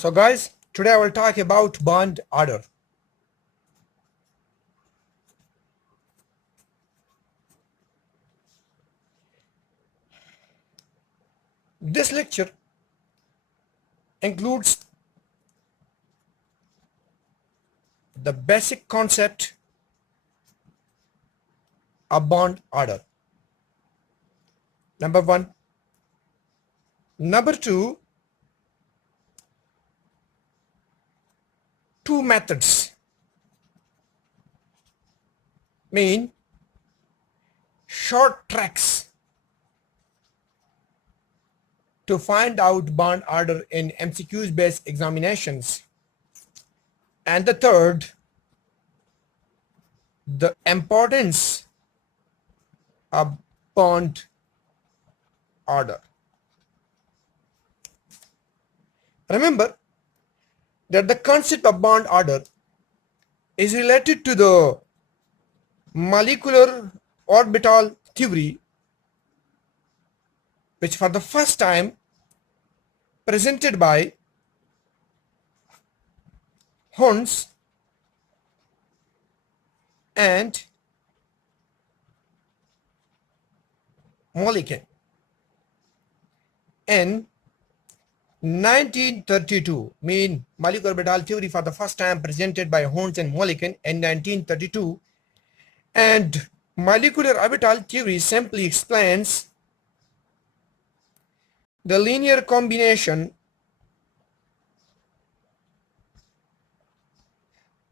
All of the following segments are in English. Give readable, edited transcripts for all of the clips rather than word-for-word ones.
So guys, today I will talk about bond order. This lecture includes the basic concept of bond order. Number one. Number two, two methods mean short tracks to find out bond order in MCQs based examinations. And the third, the importance of bond order. Remember that the concept of bond order is related to the molecular orbital theory, which for the first time presented by Hunts and Mulliken in 1932, mean molecular orbital theory for the first time presented by Hunts and Mulliken in 1932. And molecular orbital theory simply explains the linear combination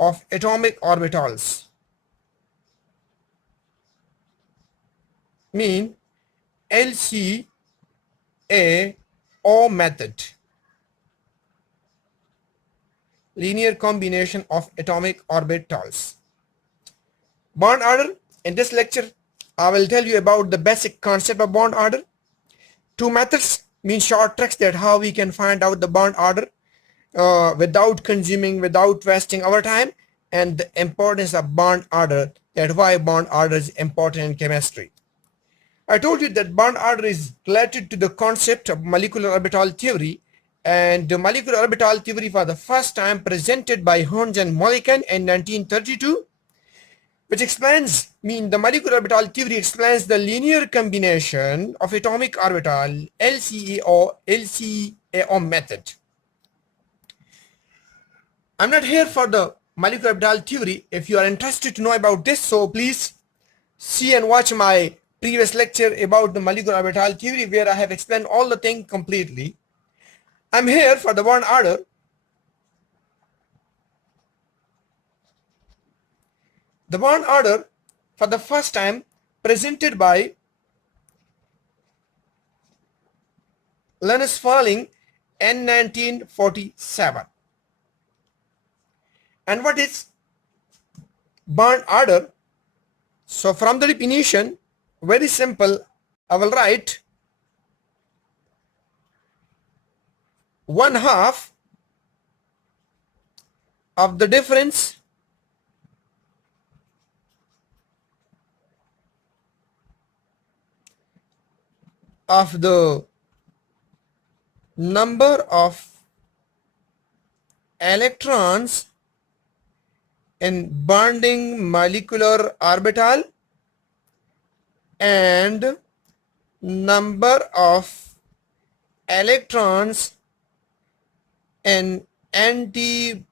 of atomic orbitals, mean LCAO method, linear combination of atomic orbitals. Bond order. In this lecture, I will tell you about the basic concept of bond order. Two methods mean short tricks that how we can find out the bond order without wasting our time, and the importance of bond order, that why bond order is important in chemistry. I told you that bond order is related to the concept of molecular orbital theory, and the molecular orbital theory for the first time presented by Hunts and Mulliken in 1932, which explains, the molecular orbital theory explains the linear combination of atomic orbital LCAO method. I'm not here for the molecular orbital theory. If you are interested to know about this, so please see and watch my previous lecture about the molecular orbital theory, where I have explained all the things completely. I'm here for the bond order. The bond order for the first time presented by Linus Pauling in 1947. And what is bond order? So from the definition, very simple, I will write 1/2 of the difference of the number of electrons in bonding molecular orbital and number of electrons in anti-bonding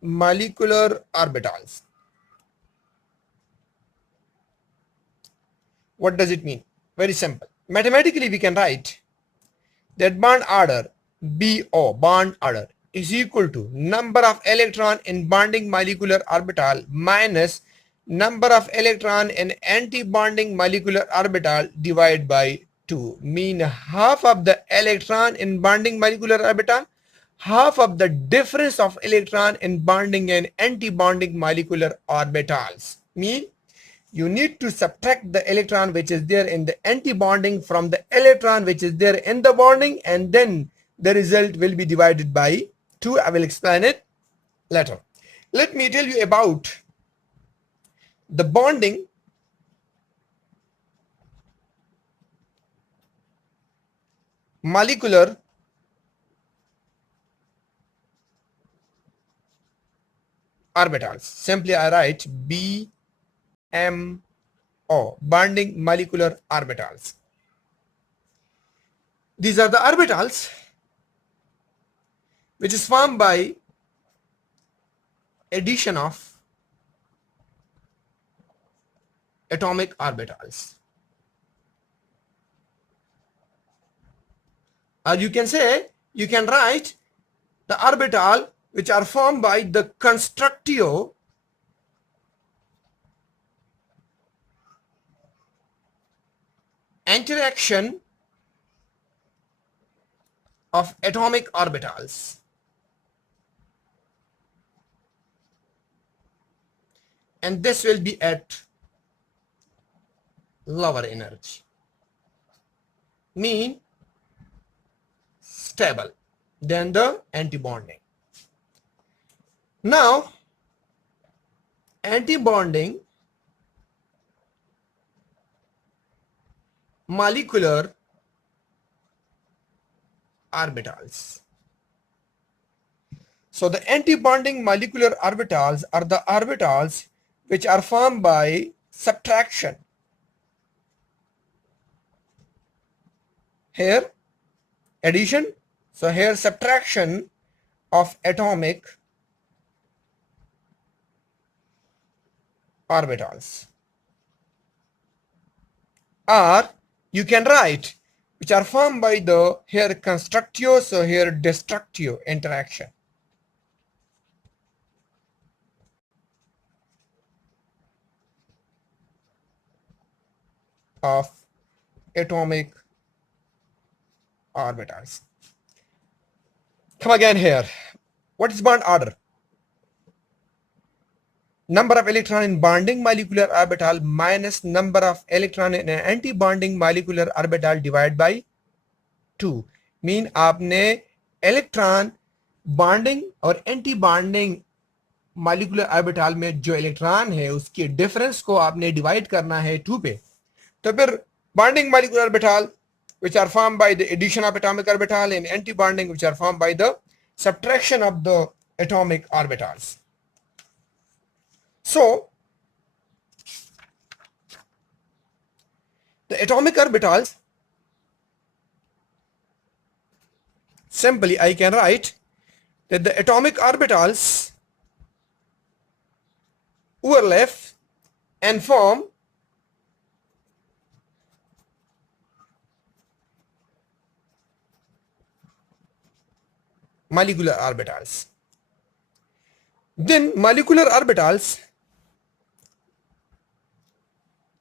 molecular orbitals. What does it mean? Very simple. Mathematically, we can write that bond order, BO, bond order, is equal to number of electron in bonding molecular orbital minus number of electron in anti-bonding molecular orbital divided by 2. Mean half of the electron in bonding molecular orbital, half of the difference of electron in bonding and anti-bonding molecular orbitals. Mean you need to subtract the electron which is there in the anti-bonding from the electron which is there in the bonding, and then the result will be divided by 2. I will explain it later. Let me tell you about the bonding molecular orbitals. Simply I write BMO, bonding molecular orbitals. These are the orbitals which is formed by addition of atomic orbitals. Or you can say, you can write the orbital which are formed by the constructive interaction of atomic orbitals. And this will be at lower energy, mean stable than the antibonding. Now, antibonding molecular orbitals. So the antibonding molecular orbitals are the orbitals which are formed by subtraction. Here addition, so here subtraction of atomic orbitals. Or you can write which are formed by the here constructive, so here destructive interaction. Of atomic orbitals. Come again here. What is bond order? Number of electron in bonding molecular orbital minus number of electron in anti-bonding molecular orbital divided by 2. Mean आपने electron bonding और anti-bonding molecular orbital में जो electron है उसके difference को आपने divide करना है 2 पे. तो फिर bonding molecular orbital which are formed by the addition of atomic orbital and anti-bonding which are formed by the subtraction of the atomic orbitals. So the atomic orbitals, simply I can write that the atomic orbitals overlap and form molecular orbitals. Then molecular orbitals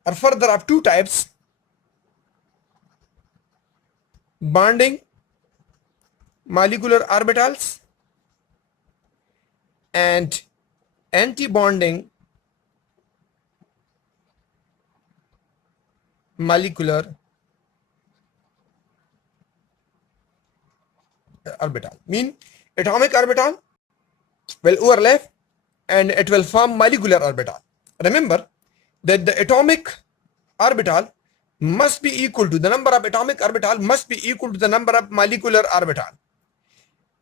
are further of 2 types: bonding molecular orbitals and anti-bonding molecular orbital. Mean atomic orbital will overlap and it will form molecular orbital. Remember that the atomic orbital must be equal to the number of atomic orbital must be equal to the number of molecular orbital.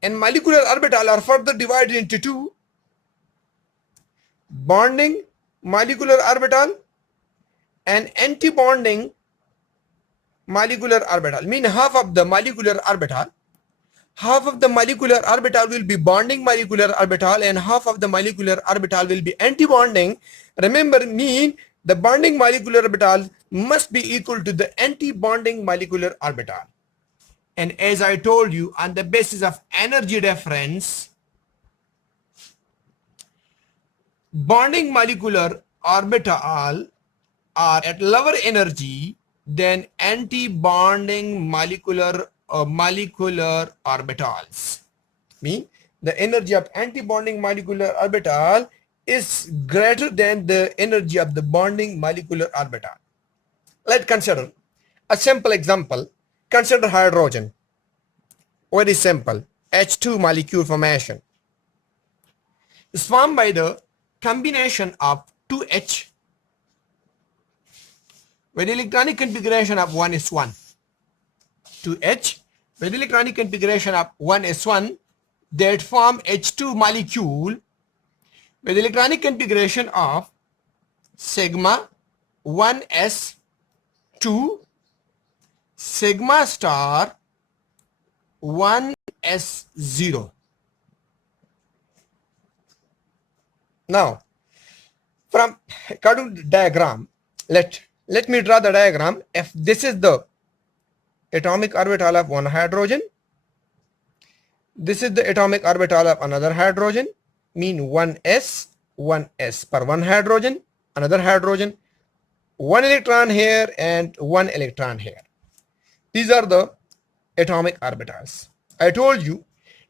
And molecular orbital are further divided into 2: bonding molecular orbital and anti-bonding molecular orbital. Mean half of the molecular orbital will be bonding molecular orbital and half of the molecular orbital will be anti-bonding. Remember, mean the bonding molecular orbital must be equal to the anti-bonding molecular orbital. And as I told you, on the basis of energy difference, bonding molecular orbital are at lower energy than anti-bonding molecular orbitals. Mean the energy of anti-bonding molecular orbital is greater than the energy of the bonding molecular orbital. Let's consider a simple example. Consider hydrogen. Very simple. H2 molecule formation is formed by the combination of 2H with electronic configuration of 1s1. 2H with electronic configuration of 1s1 that form H2 molecule with electronic configuration of sigma 1s to sigma star 1s0. Now, from according to the diagram, let me draw the diagram. If this is the atomic orbital of one hydrogen, this is the atomic orbital of another hydrogen, mean 1s per one hydrogen, another hydrogen, one electron here and one electron here. These are the atomic orbitals. I told you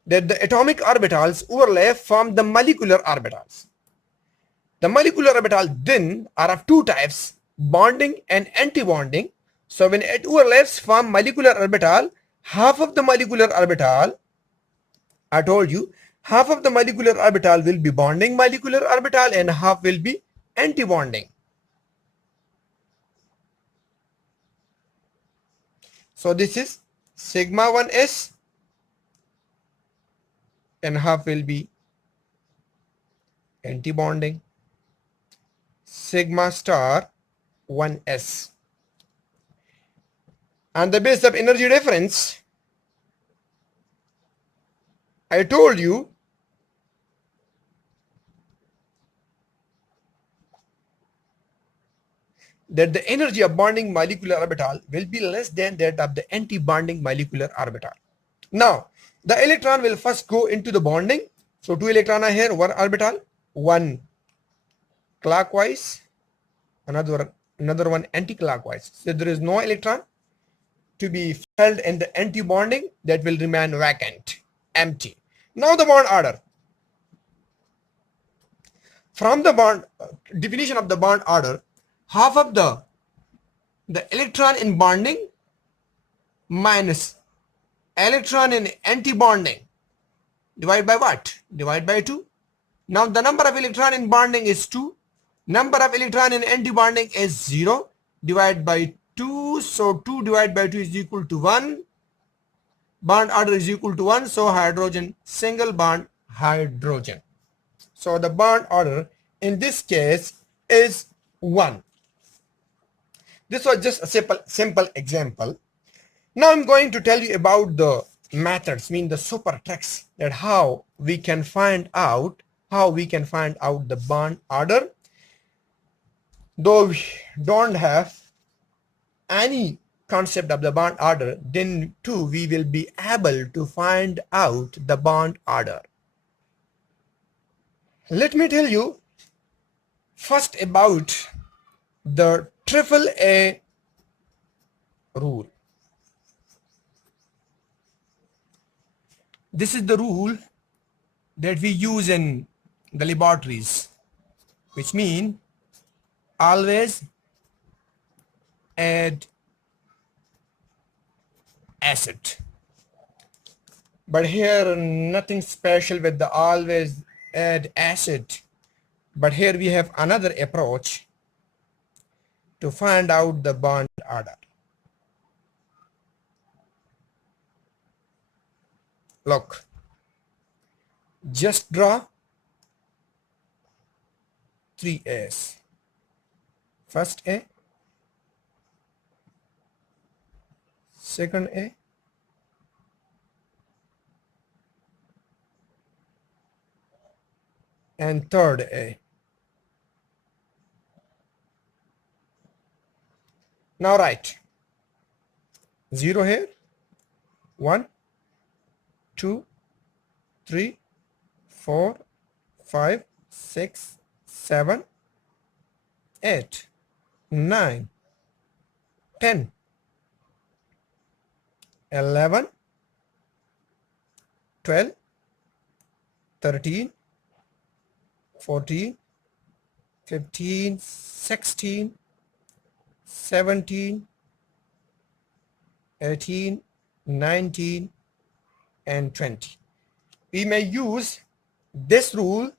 that the atomic orbitals overlap from the molecular orbitals. The molecular orbital then are of two types, bonding and antibonding. So when it overlaps from molecular orbital, half of the molecular orbital, I told you, half of the molecular orbital will be bonding molecular orbital and half will be antibonding. So this is sigma 1s and half will be antibonding. Sigma star 1s. On the basis of energy difference, I told you that the energy of bonding molecular orbital will be less than that of the anti-bonding molecular orbital. Now, the electron will first go into the bonding. So two electrons are here, one orbital, one clockwise, another one anti-clockwise. So there is no electron to be held in the anti-bonding, that will remain vacant, empty. Now the bond order. From the bond definition of the bond order, half of the electron in bonding minus electron in anti-bonding, divide by what? Divide by 2. Now the number of electron in bonding is 2. Number of electron in anti-bonding is 0. Divide by 2. So 2 divided by 2 is equal to 1. Bond order is equal to 1. So hydrogen, single bond hydrogen. So the bond order in this case is 1. This was just a simple example. Now I'm going to tell you about the methods, mean the super tricks, that how we can find out the bond order. Though we don't have any concept of the bond order, then too we will be able to find out the bond order. Let me tell you first about the AAA rule. This is the rule that we use in the laboratories, which mean always add acid. But here nothing special with the always add acid. But here we have another approach to find out the bond order. Look, just draw 3 A's. First A, second A, and third A. Now write 0 here, 1, 2, 3, 4, 5, 6, 7, 8, 9, 10, 11, 12, 13, 14, 15, 16, 17, 18, 19, and 20. We may use this rule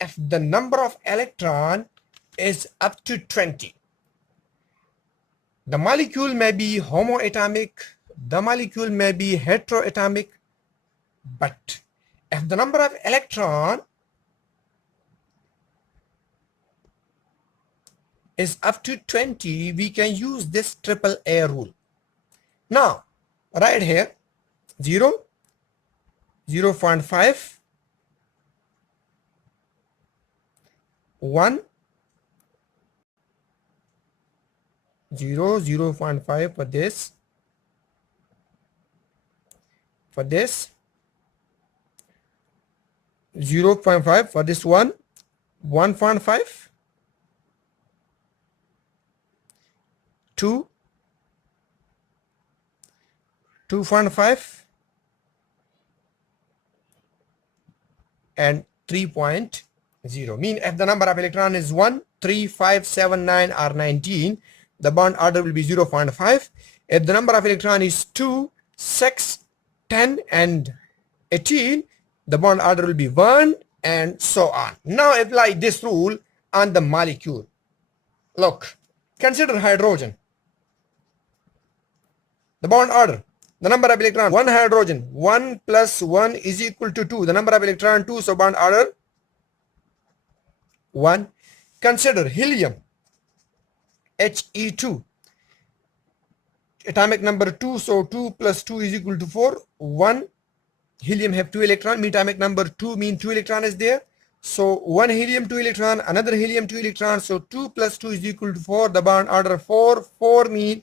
if the number of electron is up to 20. The molecule may be homoatomic, the molecule may be heteroatomic, but if the number of electron is up to 20, we can use this triple A rule. Now, right here, 0, 0.5, 1, 0, 0.5 for this, 0.5 for this one, 1.5, 2, 2.5, and 3.0. Mean if the number of electron is 1, 3, 5, 7, 9 or 19, the bond order will be 0.5. If the number of electron is 2, 6, 10 and 18, the bond order will be 1 and so on. Now apply this rule on the molecule. Look, consider hydrogen. The bond order, the number of electron, 1 hydrogen, 1 plus 1 is equal to 2. The number of electron 2, so bond order 1. Consider helium, He2, atomic number 2, so 2 plus 2 is equal to 4. 1, helium have 2 electron, mean atomic number 2 mean 2 electron is there. So 1 helium 2 electron, another helium 2 electron, so 2 plus 2 is equal to 4. The bond order 4, 4 mean,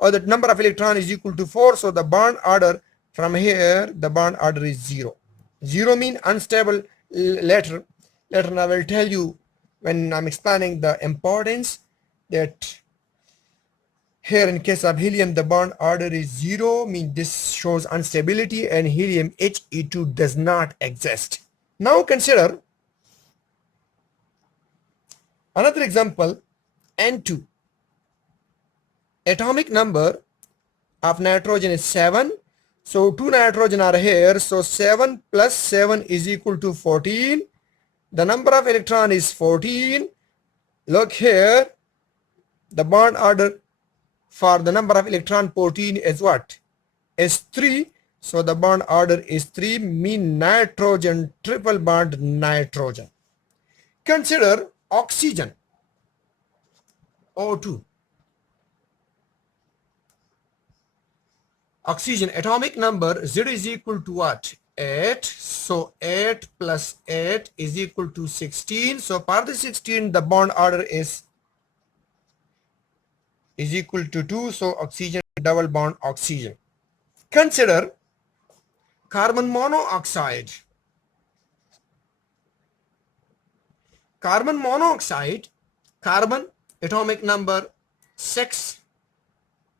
or the number of electron is equal to 4, so the bond order from here, the bond order is 0. 0 mean unstable. Later I will tell you when I'm explaining the importance that here in case of helium the bond order is 0, mean this shows instability and helium He2 does not exist. Now consider another example, N2. Atomic number of nitrogen is 7, so 2 nitrogen are here, so 7 plus 7 is equal to 14. The number of electron is 14. Look here, the bond order for the number of electron 14 is what? Is 3. So the bond order is 3, mean nitrogen, triple bond nitrogen. Consider oxygen, O2. Oxygen atomic number Z is equal to what? 8. So 8 plus 8 is equal to 16. So for the 16, the bond order is equal to 2. So oxygen, double bond oxygen. Consider carbon monoxide. Carbon monoxide, carbon atomic number 6,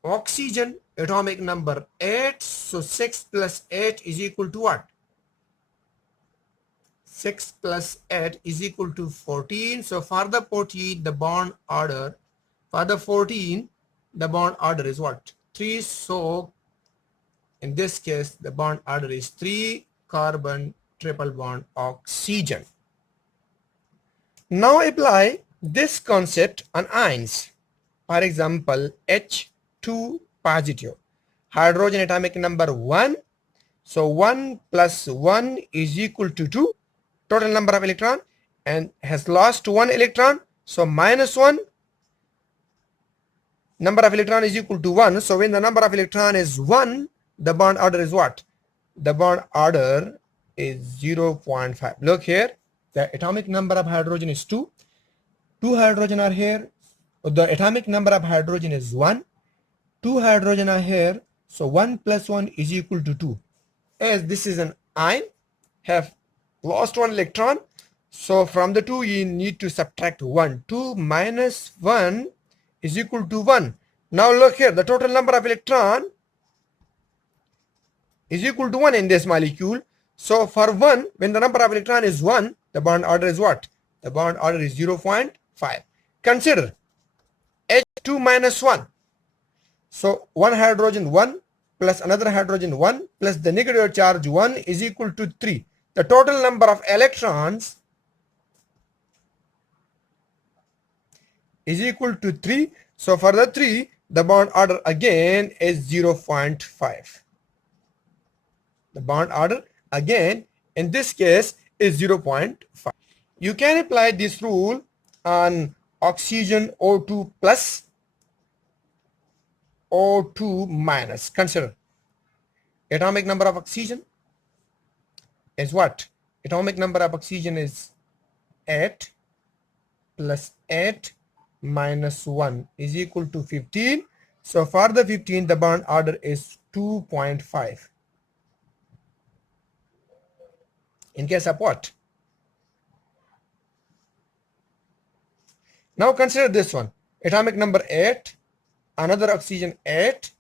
oxygen atomic number 8, so 6 plus 8 is equal to what? 6 plus 8 is equal to 14. So for the 14, the bond order, for the 14, the bond order is what? 3. So in this case, the bond order is 3 carbon triple bond oxygen. Now apply this concept on ions. For example, H2 positive, hydrogen atomic number 1, so 1 plus 1 is equal to 2, total number of electron, and has lost 1 electron, so minus 1, number of electron is equal to 1. So when the number of electron is 1, the bond order is what? The bond order is 0.5. Look here, the atomic number of hydrogen is 2, 2 hydrogen are here, the atomic number of hydrogen is 1, 2 hydrogen are here, so 1 plus 1 is equal to 2. As this is an ion, have lost 1 electron, so from the 2 you need to subtract 1. 2 minus 1 is equal to 1. Now look here, the total number of electron is equal to 1 in this molecule. So for 1, when the number of electron is 1, the bond order is what? The bond order is 0.5. Consider H2 minus 1. So 1 hydrogen 1 plus another hydrogen 1 plus the negative charge 1 is equal to 3. The total number of electrons is equal to 3. So for the 3, the bond order again is 0.5. The bond order again in this case is 0.5. You can apply this rule on oxygen O2 plus, O2 minus. Consider atomic number of oxygen is what? Atomic number of oxygen is 8 plus 8 minus 1 is equal to 15. So for the 15, the bond order is 2.5. In case of what? Now consider this one. Atomic number 8, another oxygen 8,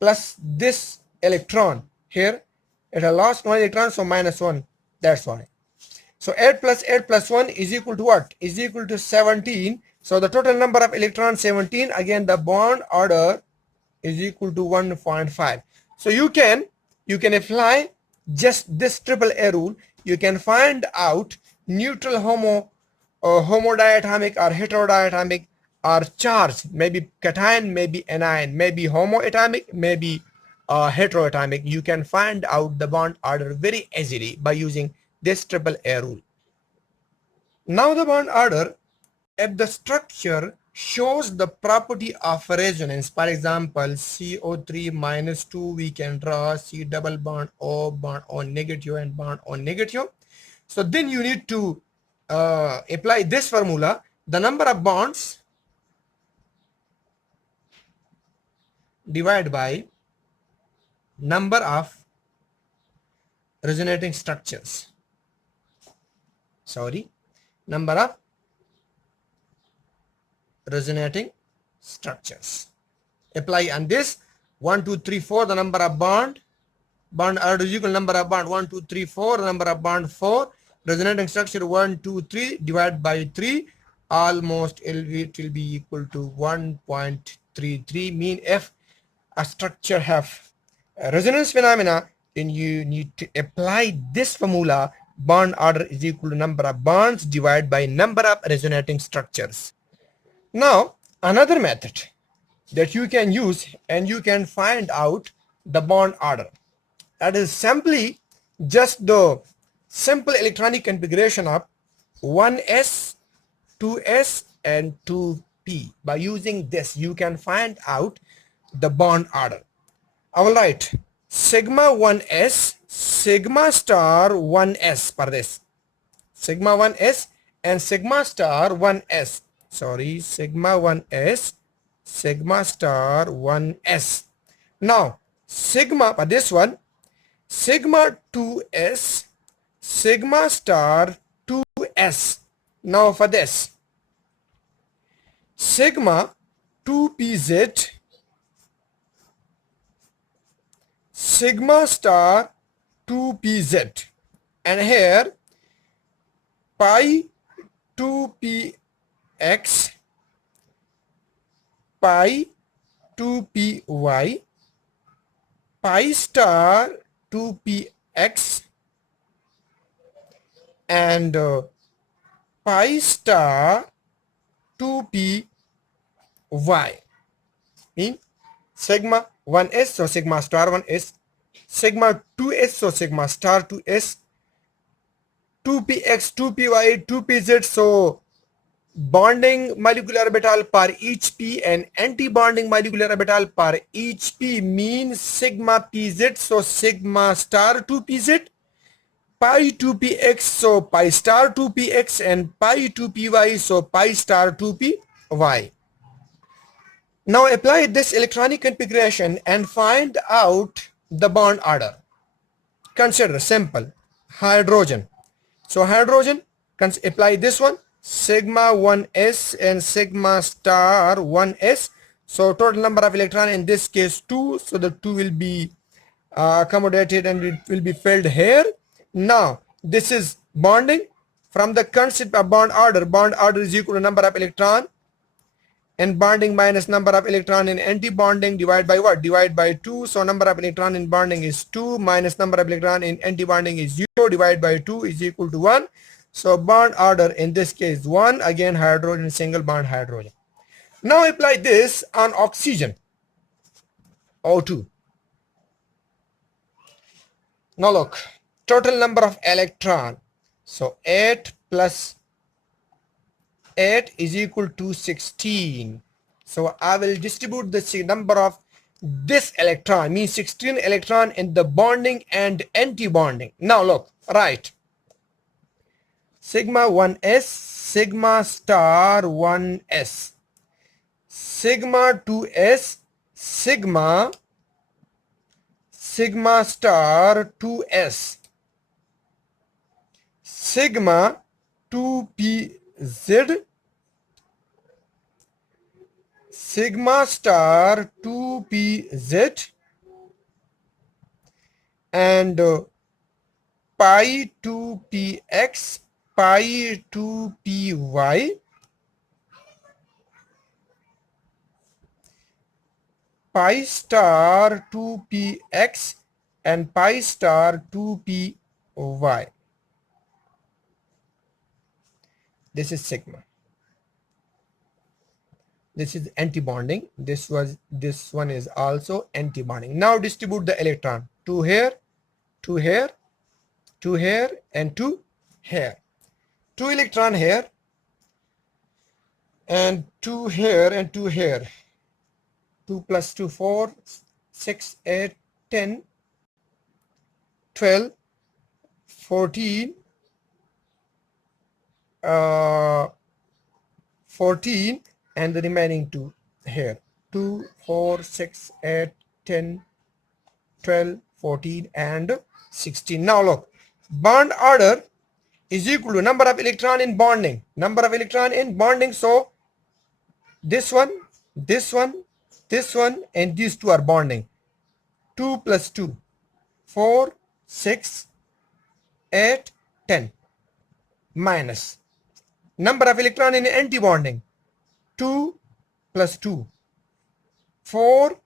plus this electron here. It has lost one electron, so minus 1. That's why. So 8 plus 1 is equal to what? Is equal to 17. So the total number of electrons 17. Again, the bond order is equal to 1.5. So you can apply just this triple A rule. You can find out neutral homodiatomic or heterodiatomic or charged, maybe cation, maybe anion, maybe homoatomic, maybe heteroatomic. You can find out the bond order very easily by using this triple A rule. Now the bond order, if the structure shows the property of resonance, for example, CO3 minus 2, we can draw C double bond O negative and bond O negative. So then you need to apply this formula. The number of bonds divided by number of resonating structures. Number of resonating structures. Apply on this 1, 2, 3, 4. The number of bond order is equal to number of bond 1, 2, 3, 4. The number of bond 4. Resonating structure 1, 2, 3 divided by 3. Almost it will be equal to 1.33. Mean if a structure have a resonance phenomena, then you need to apply this formula. Bond order is equal to number of bonds divided by number of resonating structures. Now another method that you can use and you can find out the bond order, that is simply just the simple electronic configuration of 1s, 2s and 2p. By using this you can find out the bond order. I will write sigma 1s, sigma star 1s for this, sigma 1s and sigma star 1s. Sigma 1s, sigma star 1s. Now sigma for this one, sigma 2s, sigma star 2s. Now for this, sigma 2pz, sigma star 2pz, and here pi 2px, pi 2py, pi star 2px, and pi star 2py. Mean sigma 1s, so sigma star 1s, sigma 2s, so sigma star 2s, 2px, 2py, 2pz, so bonding molecular orbital per each p and anti-bonding molecular orbital per each p means sigma pz, so sigma star 2pz, pi 2px, so pi star 2px, and pi 2py, so pi star 2py. Now apply this electronic configuration and find out the bond order. Consider simple hydrogen. So hydrogen, apply this one, sigma 1s and sigma star 1s. So total number of electron in this case 2. So the 2 will be accommodated and it will be filled here. Now this is bonding. From the concept of bond order is equal to number of electron in bonding minus number of electron in anti-bonding divided by what? Divided by 2. So number of electron in bonding is 2 minus number of electron in anti-bonding is 0 divided by 2 is equal to 1. So bond order in this case 1. Again hydrogen, single bond hydrogen. Now apply this on oxygen, O2. Now look, total number of electron. So 8 plus 8 is equal to 16. So I will distribute the number of this electron, means 16 electron in the bonding and anti-bonding. Now look, right. Sigma 1s, sigma star 1s, sigma 2s, sigma star 2s, sigma 2pz, sigma star 2pz, and pi 2px, pi 2py, pi star 2px, and pi star 2py. This is sigma. This is anti-bonding. This one is also anti-bonding. Now distribute the electron. 2 here, 2 here, 2 here, and 2 here. 2 electron here, and 2 here, and 2 here. 2 plus 2, 4, 6, 8, 10, 12, 14, 14, and the remaining 2 here. 2, 4, 6, 8, 10, 12, 14, and 16. Now look, bond order is equal to number of electron in bonding. Number of electron in bonding. So this one, this one, this one, and these two are bonding. 2 plus 2, 4, 6, 8, 10. Minus number of electron in anti-bonding. 2 plus 2, 4,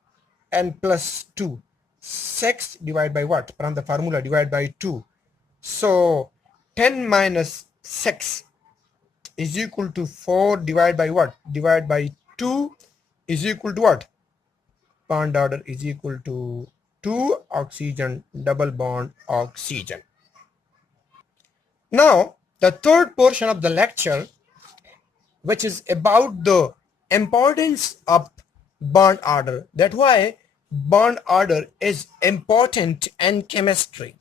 and plus 2. 6 divided by what? From the formula, divide by 2. So 10 minus 6 is equal to 4 divided by what? Divided by 2 is equal to what? Bond order is equal to 2 oxygen, double bond oxygen. Now the third portion of the lecture, which is about the importance of bond order. That's why bond order is important in chemistry.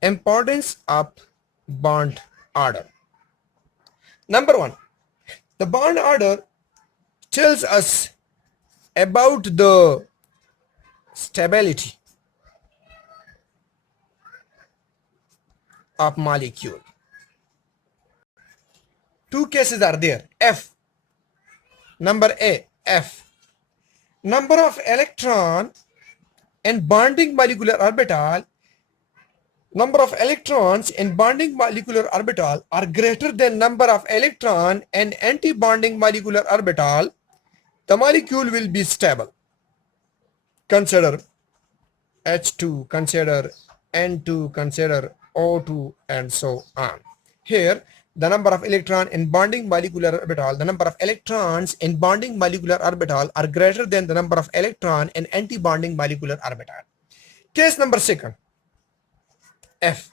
Importance of bond order. Number one, the bond order tells us about the stability of molecule. Two cases are there. F. Number A, F. Number of electron in bonding molecular orbital. Number of electrons in bonding molecular orbital are greater than number of electron in anti-bonding molecular orbital. The molecule will be stable. Consider H2, consider N2, consider O2, and so on. Here, the number of electrons in bonding molecular orbital, the number of electrons in bonding molecular orbital are greater than the number of electron in anti-bonding molecular orbital. Case number second, F.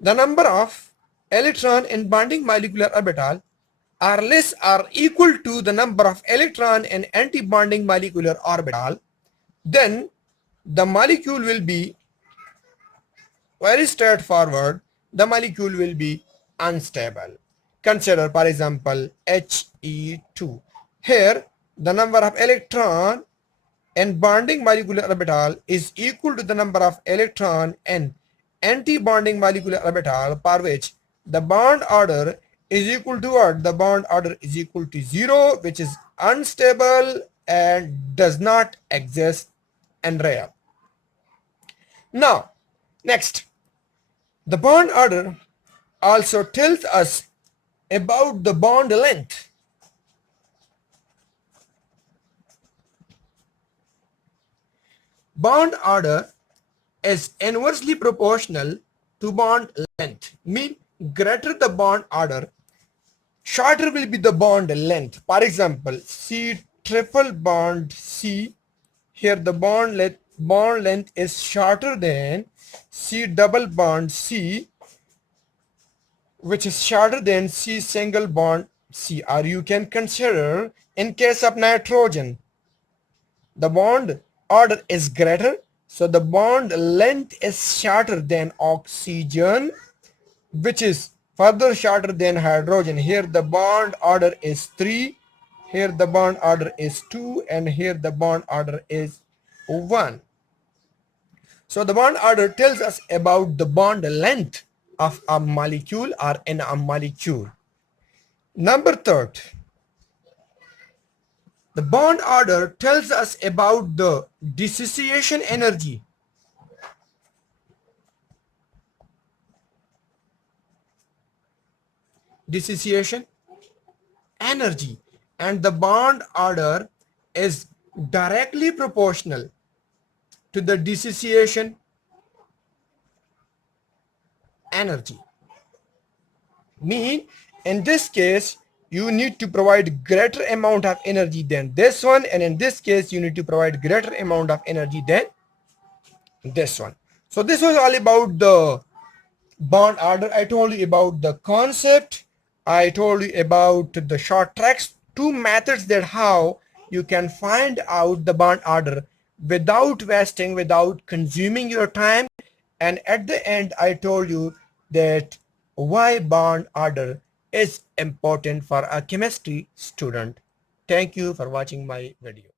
The number of electron in bonding molecular orbital are less or equal to the number of electron in anti-bonding molecular orbital. Then the molecule will be very straightforward. The molecule will be unstable. Consider, for example, He2. Here, the number of electron in bonding molecular orbital is equal to the number of electron in anti-bonding molecular orbital, for which the bond order is equal to what? The bond order is equal to 0, which is unstable and does not exist in real. Now, next, the bond order also tells us about the bond length. Bond order is inversely proportional to bond length. Mean greater the bond order, shorter will be the bond length. For example, C triple bond C. Here the bond length bond length is shorter than C double bond C, which is shorter than C single bond C. Or you can consider in case of nitrogen, the bond order is greater, so the bond length is shorter than oxygen, which is further shorter than hydrogen. Here the bond order is 3, here the bond order is 2, and here the bond order is 1. So the bond order tells us about the bond length of a molecule or in a molecule. Number third, the bond order tells us about the dissociation energy. Dissociation energy, and the bond order is directly proportional to the dissociation energy. Mean in this case you need to provide greater amount of energy than this one, and in this case you need to provide greater amount of energy than this one. So this was all about the bond order. I told you about the concept, I told you about the short tracks, two methods that how you can find out the bond order without wasting, without consuming your time. And at the end I told you that why bond order is important for a chemistry student. Thank you for watching my video.